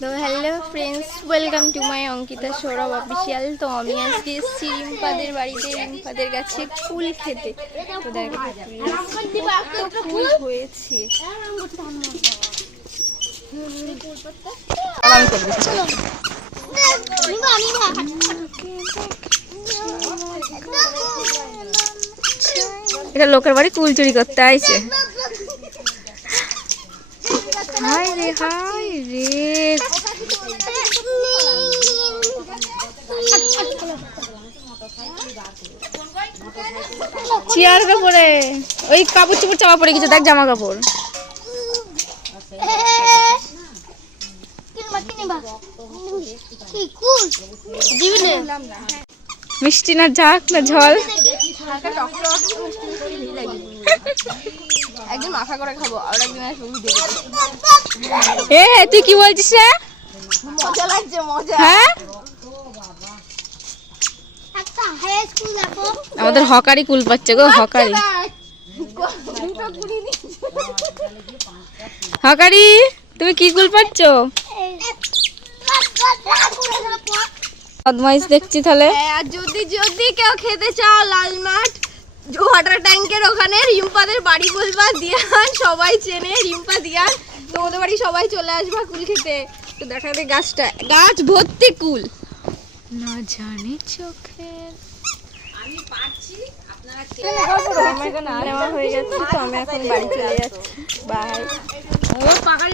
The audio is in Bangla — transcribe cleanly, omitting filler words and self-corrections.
তো hello friends, welcome to my Ankita Sourav official. তো আমি আজকে এসেছি রিম্পাদের বাড়িতে, রিম্পাদের কাছে কুল খেতে। তো দেখো কুল হয়েছে। এটা লোকের বাড়ি কুল চুরি করতে আইছে। হাই রে হাই রে, চেয়ার কাপড়ে ওই কাপড় চোপড় চাপা পড়ে গেছে, দেখ জামা কাপড়। মিষ্টি না ঝাঁক না ঝল, একদিন মাখা করে খাবো আর একদিন এ তুই কি বলছিস রে? মজা লাগছে মজা। হ্যাঁ আমাদের হকারি কুল পাচ্ছে গো, হকারি হকারি তুমি কি কুল পাচ্ছ? বদমাইশ দেখছি তাহলে। আর যদি যদি কেউ খেতে চাও লালমাঠ ওয়াটার ট্যাঙ্কের ওখানে রিম্পাদের বাড়ি বলবা, দিয়ান সবাই চেনে রিম্পা দিয়ান, তোমাদের বাড়ি সবাই চলে আসবা কুল খেতে। তো দেখা যায় গাছটা গাছ ভর্তি কুল, না জানি চোখের আমি পাচ্ছি আপনারা আমার হয়ে যাচ্ছে। তো আমি এখন বাড়ি চলে যাচ্ছি, বাই। ও পাগল।